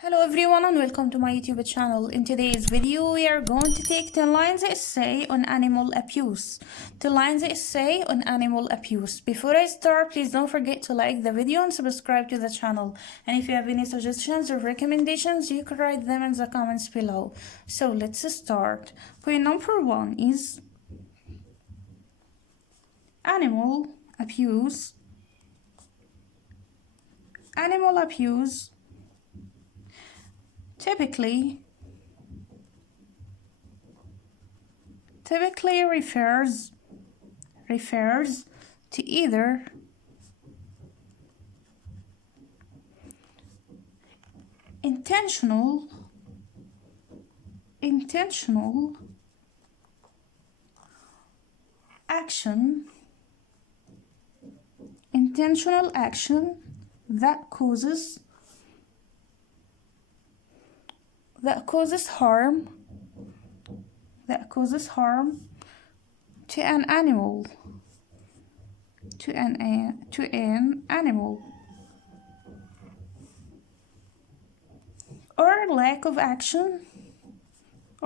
Hello everyone and welcome to my YouTube channel. In today's video we are going to take 10 lines essay on animal abuse. 10 lines essay on animal abuse. Before I start, please don't forget to like the video and subscribe to the channel. And if you have any suggestions or recommendations, you can write them in the comments below. So let's start. Point number 1 is animal abuse. Animal abuse typically refers to either intentional action that causes harm to an animal or lack of action that results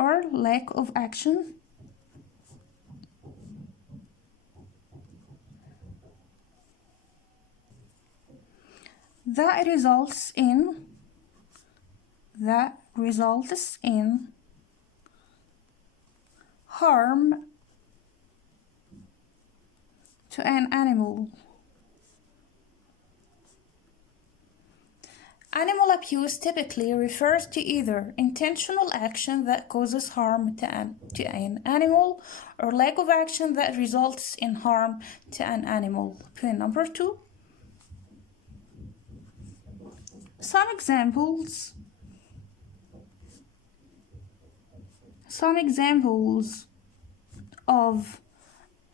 in harm to an animal. Animal abuse typically refers to either intentional action that causes harm to an animal or lack of action that results in harm to an animal. Point number 2. Some examples of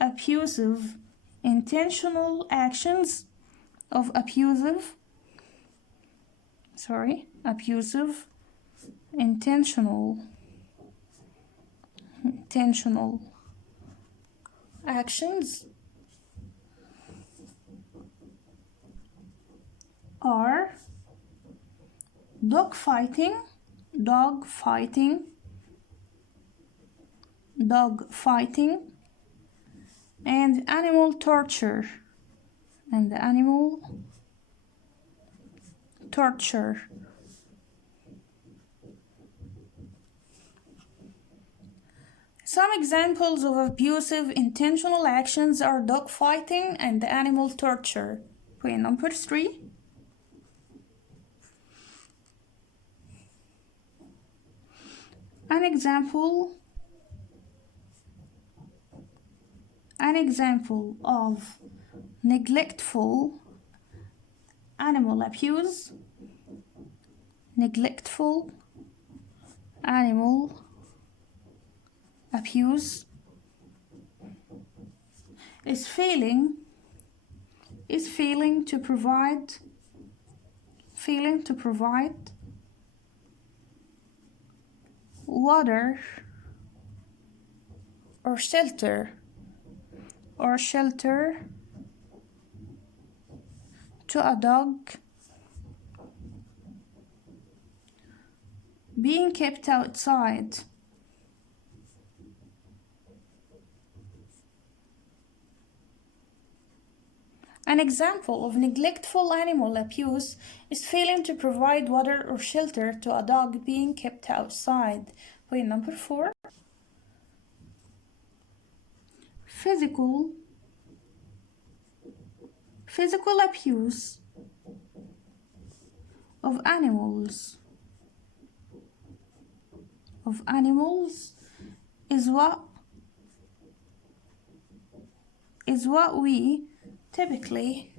abusive intentional actions intentional actions are dog fighting, and animal torture, Some examples of abusive intentional actions are dog fighting and animal torture. Point number 3. An example of neglectful animal abuse is failing to provide water or shelter to a dog being kept outside. An example of neglectful animal abuse is failing to provide water or shelter to a dog being kept outside. Point number 4. Physical abuse of animals is what we typically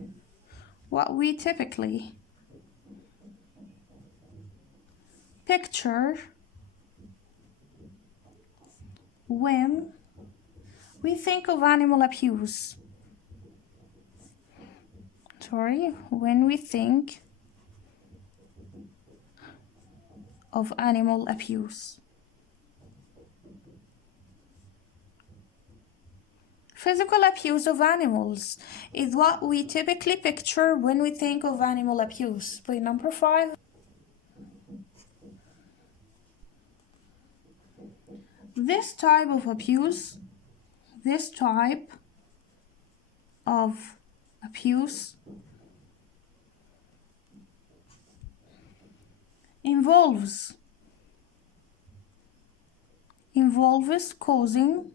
picture when we think of animal abuse. When we think of animal abuse. Physical abuse of animals is what we typically picture when we think of animal abuse. Point number 5. This type of abuse involves causing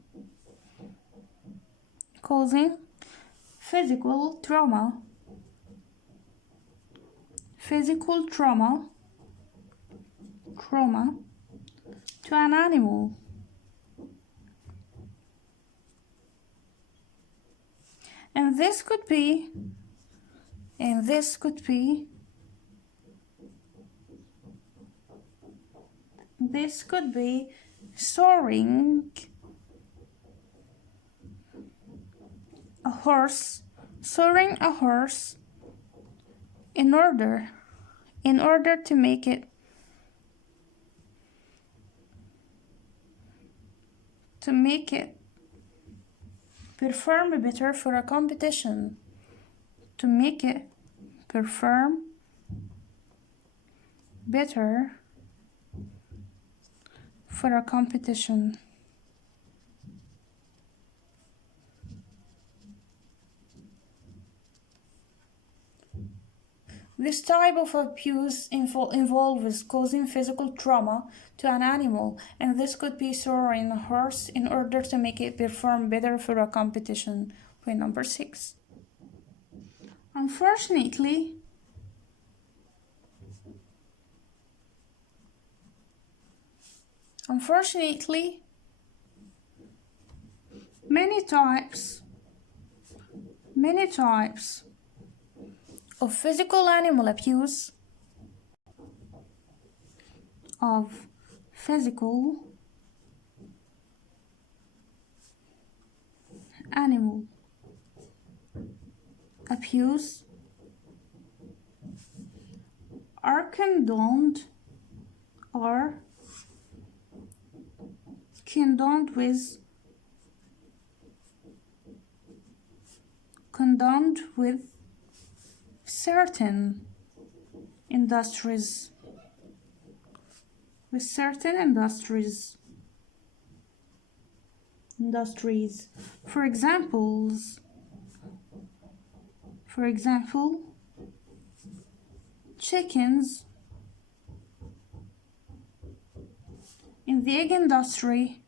physical trauma to an animal. And this could be soaring a horse in order to make it perform better for a competition, This type of abuse involves causing physical trauma to an animal, and this could be soaring a horse in order to make it perform better for a competition. Point number 6. Unfortunately, many types of physical animal abuse are condoned with certain industries. For example, chickens in the egg industry.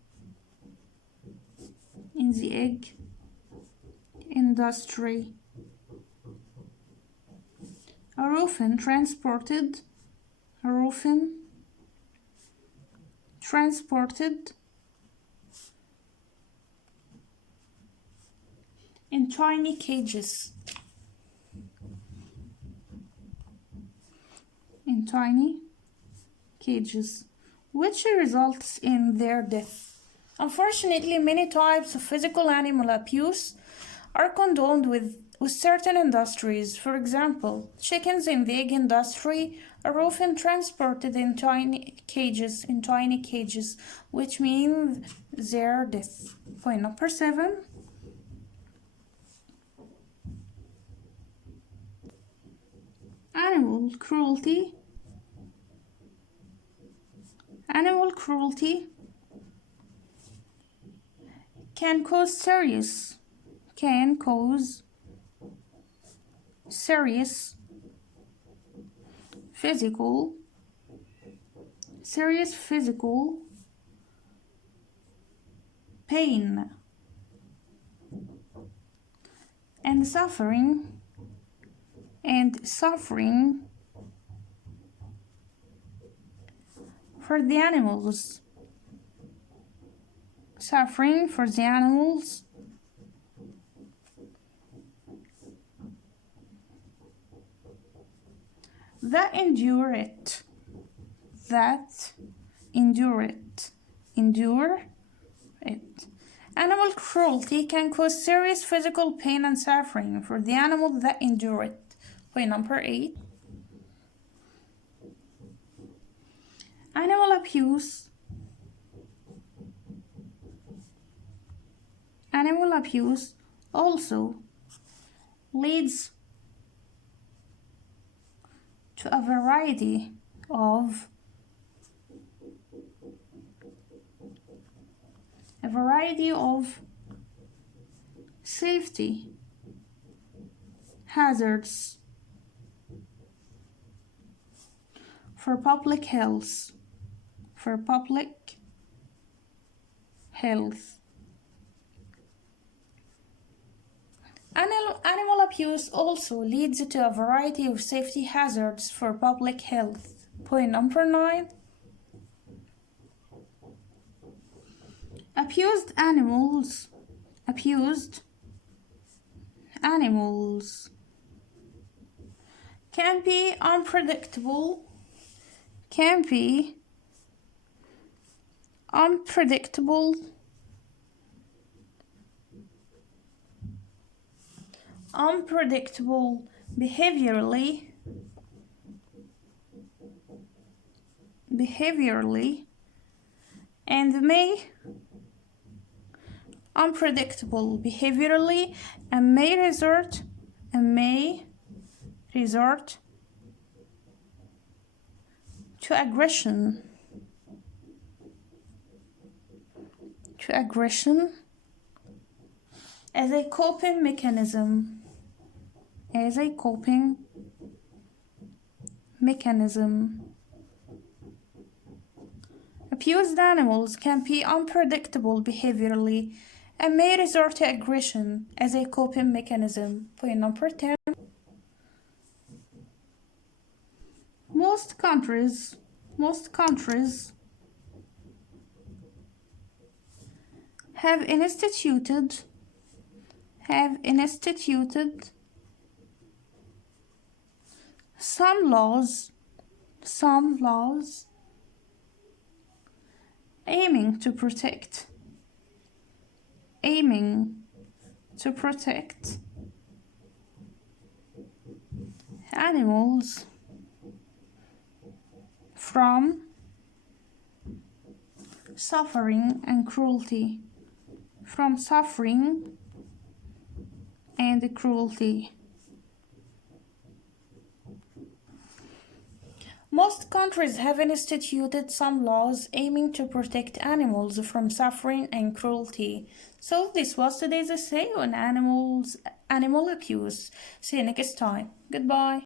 Are often transported in tiny cages. Which results in their death. Unfortunately, many types of physical animal abuse are condoned with certain industries. For example, chickens in the egg industry are often transported in tiny cages, which means their death. Point number 7. Animal cruelty can cause serious physical pain and suffering for the animals. That endure it. Animal cruelty can cause serious physical pain and suffering for the animal that endure it. Point number 8. Animal abuse also leads to a variety of a variety of safety hazards for public health. Animal abuse also leads to a variety of safety hazards for public health. Point number 9. Abused animals can be unpredictable behaviorally and may resort to aggression as a coping mechanism. Abused animals can be unpredictable behaviorally and may resort to aggression as a coping mechanism. Point number 10. Most countries have instituted some laws aiming to protect animals from suffering and cruelty. Most countries have instituted some laws aiming to protect animals from suffering and cruelty. So this was today's essay on animal abuse. See you next time. Goodbye.